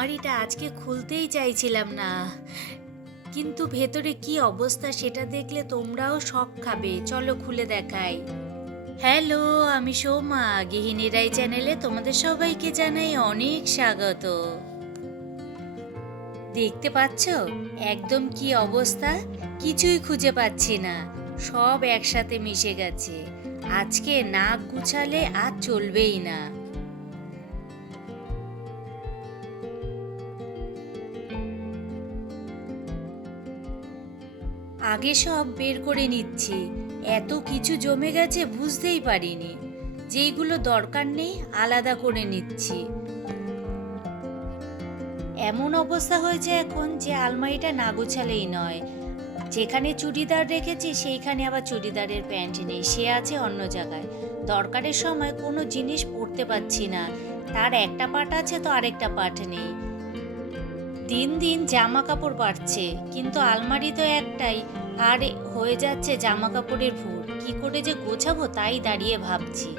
আলমারিটা আজকে খুলতেই চাইছিলাম না, কিন্তু ভেতরে কি অবস্থা সেটা দেখলে তোমরাও শক খাবে। চলো খুলে দেখাই। হ্যালো, আমি সৌমা। গৃহিণীরাই চ্যানেলে তোমাদের সবাইকে জানাই অনেক স্বাগত। দেখতে পাচ্ছ একদম কি অবস্থা, কিছুই খুঁজে পাচ্ছি না, সব একসাথে মিশে গেছে। আজকে নাক গুছালে আর চলবেই না। আগে সব বের করে নিচ্ছি, এত কিছু জমে গেছে বুঝতেই পারিনি। যেইগুলো দরকার নেই আলাদা করে নিচ্ছি। এমন অবস্থা হয়েছে এখন যে আলমারিটা না গোছালেই নয়। যেখানে চুড়িদার রেখেছি সেইখানে আবার চুড়িদারের প্যান্ট নেই, সে আছে অন্য জায়গায়। দরকারের সময় কোনো জিনিস পরতে পারছি না, তার একটা পার্ট আছে তো আরেকটা পার্ট নেই। দিন দিন জামা কাপড় বাড়ছে, কিন্তু আলমারি তো একটাই, আর হয়ে যাচ্ছে জামা কাপড়ের ভুর। কি করে যে গোছাবো তাই দাঁড়িয়ে ভাবছি।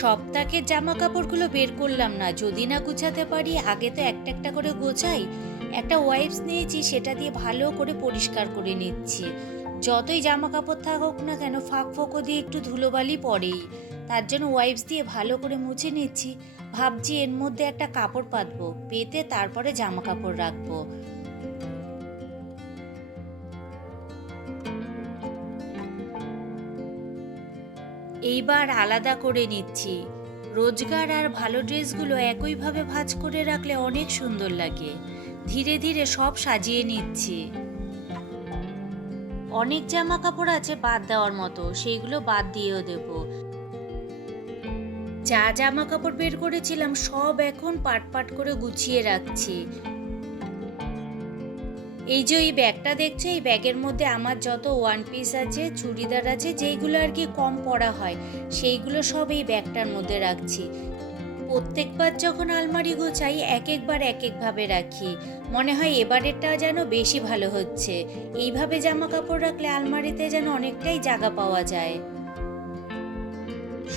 সপ্তাহের জামা কাপড়গুলো বের করলাম না, যদি না গুছাতে পারি। আগে তো একটা একটা করে গোছাই। একটা ওয়াইপস নিয়েছি, সেটা দিয়ে ভালো করে পরিষ্কার করে নিচ্ছি। যতই জামা কাপড় থাকুক না কেন, ফাঁক ফোঁকো দিয়ে একটু ধুলোবালি পড়েই, তার জন্য ওয়াইপস দিয়ে ভালো করে মুছে নিচ্ছি। ভাবছি এর মধ্যে একটা কাপড় পাতবো, পেতে তারপরে জামা কাপড় রাখবো। এইবার আলাদা করে নিচ্ছি। রোজগার আর ভালো ড্রেসগুলো একইভাবে ভাঁজ করে রাখলে অনেক সুন্দর লাগে। ধীরে ধীরে সব সাজিয়ে নিচ্ছি। অনেক জামা কাপড় আছে বাদ দেওয়ার মতো, সেইগুলো বাদ দিয়েও দেব। যা জামা কাপড় বের করেছিলাম সব এখন পাট পাট করে গুছিয়ে রাখছি। এই যে এই ব্যাগটা দেখছো, এই ব্যাগের মধ্যে আমার যত ওয়ান পিস আছে, চুড়িদার আছে, যেইগুলো আর কি কম পরা হয়, সেইগুলো সব এই ব্যাগটার মধ্যে রাখছি। প্রত্যেকবার যখন আলমারি গোছাই এক একবার এক একভাবে রাখি, মনে হয় এবারেরটা যেন বেশি ভালো হচ্ছে। এইভাবে জামা কাপড় রাখলে আলমারিতে যেন অনেকটাই জায়গা পাওয়া যায়।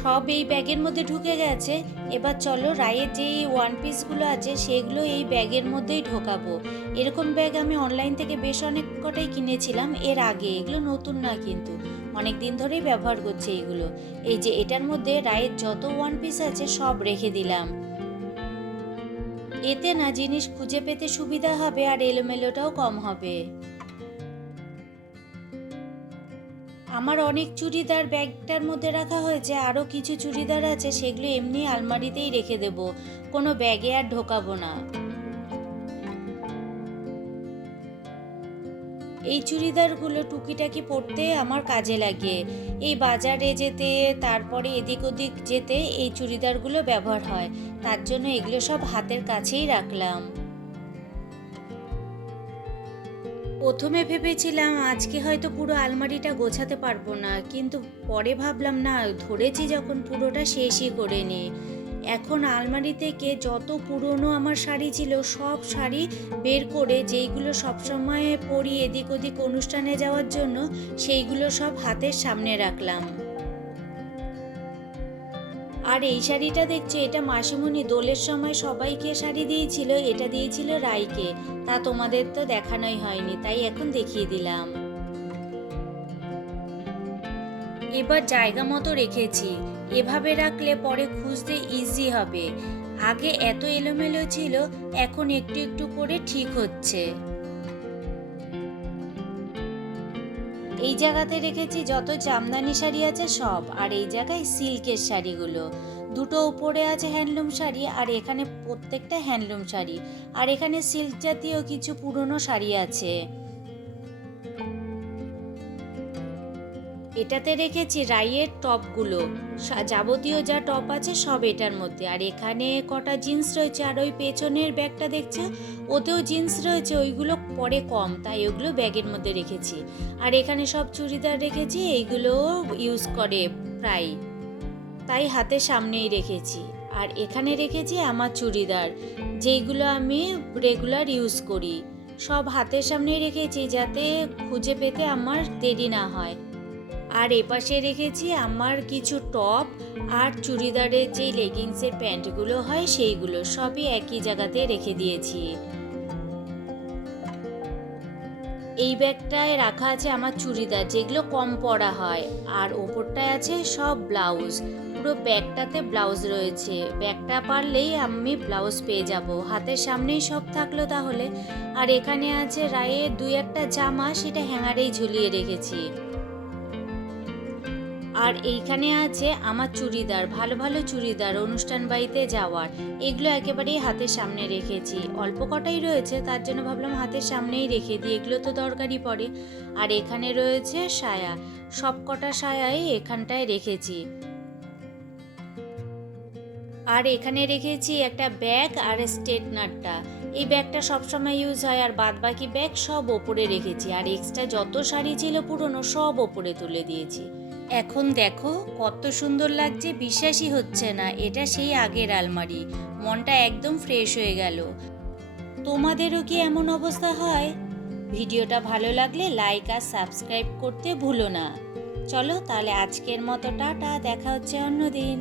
সব এই ব্যাগের মধ্যে ঢুকে গেছে। এবার চলো রায়ের যে ওয়ান পিসগুলো আছে সেগুলো এই ব্যাগের মধ্যেই ঢোকাবো। এরকম ব্যাগ আমি অনলাইন থেকে বেশ অনেক কটাই কিনেছিলাম এর আগে, এগুলো নতুন না, কিন্তু অনেক দিন ধরেই ব্যবহার করছি এগুলো। এই যে এটার মধ্যে রায়ের যত ওয়ান পিস আছে সব রেখে দিলাম। এতে না জিনিস খুঁজে পেতে সুবিধা হবে আর এলোমেলোটাও কম হবে। আমার অনেক চুড়িদার ব্যাগটার মধ্যে রাখা হয়েছে, আরও কিছু চুড়িদার আছে, সেগুলো এমনি আলমারিতেই রেখে দেব, কোনো ব্যাগে আর ঢোকাবো না। এই চুড়িদারগুলো টুকিটাকি পরতে আমার কাজে লাগে। এই বাজারে যেতে, তারপরে এদিক ওদিক যেতে এই চুড়িদারগুলো ব্যবহার হয়, তার জন্য এগুলো সব হাতের কাছেই রাখলাম। প্রথমে ভেবেছিলাম আজকে হয়তো পুরো আলমারিটা গোছাতে পারবো না, কিন্তু পরে ভাবলাম না, ধরেছি যখন পুরোটা শেষই করে নিই। এখন আলমারি থেকে যত পুরনো আমার শাড়ি ছিল সব শাড়ি বের করে, যেইগুলো সবসময় পরি এদিক ওদিক অনুষ্ঠানে যাওয়ার জন্য, সেইগুলো সব হাতের সামনে রাখলাম। আর এই শাড়িটা দেখছো, এটা মাসিমণি দোলের সময় সবাইকে শাড়ি দিয়েছিল, এটা দিয়েছিল রাইকে। তা তোমাদের তো দেখানোই হয়নি, তাই এখন দেখিয়ে দিলাম। এবার জায়গা মতো রেখেছি, এভাবে রাখলে পরে খুঁজতে ইজি হবে। আগে এত এলোমেলো ছিল, এখন একটু একটু করে ঠিক হচ্ছে। এই জায়গাতে রেখেছি যত জামদানি শাড়ি আছে সব, আর এই জায়গায় সিল্কের শাড়িগুলো। দুটো উপরে আছে হ্যান্ডলুম শাড়ি, আর এখানে প্রত্যেকটা হ্যান্ডলুম শাড়ি, আর এখানে সিল্ক জাতীয় কিছু পুরনো শাড়ি আছে। এটাতে রেখেছি রাইয়ের টপগুলো, যাবতীয় যা টপ আছে সব এটার মধ্যে। আর এখানে কটা জিন্স রয়েছে, আর ওই পেছনের ব্যাগটা দেখছো, ওতেও জিন্স রয়েছে, ওইগুলো পরে কম, তাই ওইগুলো ব্যাগের মধ্যে রেখেছি। আর এখানে সব চুড়িদার রেখেছি, এইগুলো ইউজ করে প্রায়, তাই হাতের সামনেই রেখেছি। আর এখানে রেখেছি আমার চুড়িদার, যেইগুলো আমি রেগুলার ইউজ করি, সব হাতের সামনেই রেখেছি যাতে খুঁজে পেতে আমার দেরি না হয়। আর এপাশে রেখেছি আমার কিছু টপ আর চুড়িদারের যেই লেগিংসের প্যান্টগুলো হয় সেইগুলো সবই একই জায়গাতে রেখে দিয়েছি। এই ব্যাগটায় রাখা আছে আমার চুড়িদার যেগুলো কম পরা হয়, আর ওপরটায় আছে সব ব্লাউজ। পুরো ব্যাগটাতে ব্লাউজ রয়েছে, ব্যাগটা পারলেই আমি ব্লাউজ পেয়ে যাব। হাতের সামনেই সব থাকলো তাহলে। আর এখানে আছে রায়ের 2-1টা জামা, সেটা হ্যাঙ্গারেই ঝুলিয়ে রেখেছি। আর এইখানে আছে আমার চুড়িদার, ভালো ভালো চুড়িদার অনুষ্ঠান বাড়িতে যাওয়ার, এগুলো একেবারেই হাতের সামনে রেখেছি। অল্প কটাই রয়েছে, তার জন্য ভাবলাম হাতের সামনেই রেখে দিই, এগুলো তো দরকারই পড়ে। আর এখানে রয়েছে সায়া, সব কটা সায়াই এখানটায় রেখেছি। আর এখানে রেখেছি একটা ব্যাগ আর স্ট্রেটনারটা। এই ব্যাগটা সবসময় ইউজ হয়, আর বাদ বাকি ব্যাগ সব ওপরে রেখেছি। আর এক্সট্রা যত শাড়ি ছিল পুরনো সব ওপরে তুলে দিয়েছি। এখন দেখো কত সুন্দর লাগছে, বিশ্বাসই হচ্ছে না এটা সেই আগের আলমারি। মনটা একদম ফ্রেশ হয়ে গেল। তোমাদেরও কি এমন অবস্থা হয়? ভিডিওটা ভালো লাগলে লাইক আর সাবস্ক্রাইব করতে ভুলো না। চলো তাহলে আজকের মতো টাটা, দেখা হচ্ছে অন্যদিন।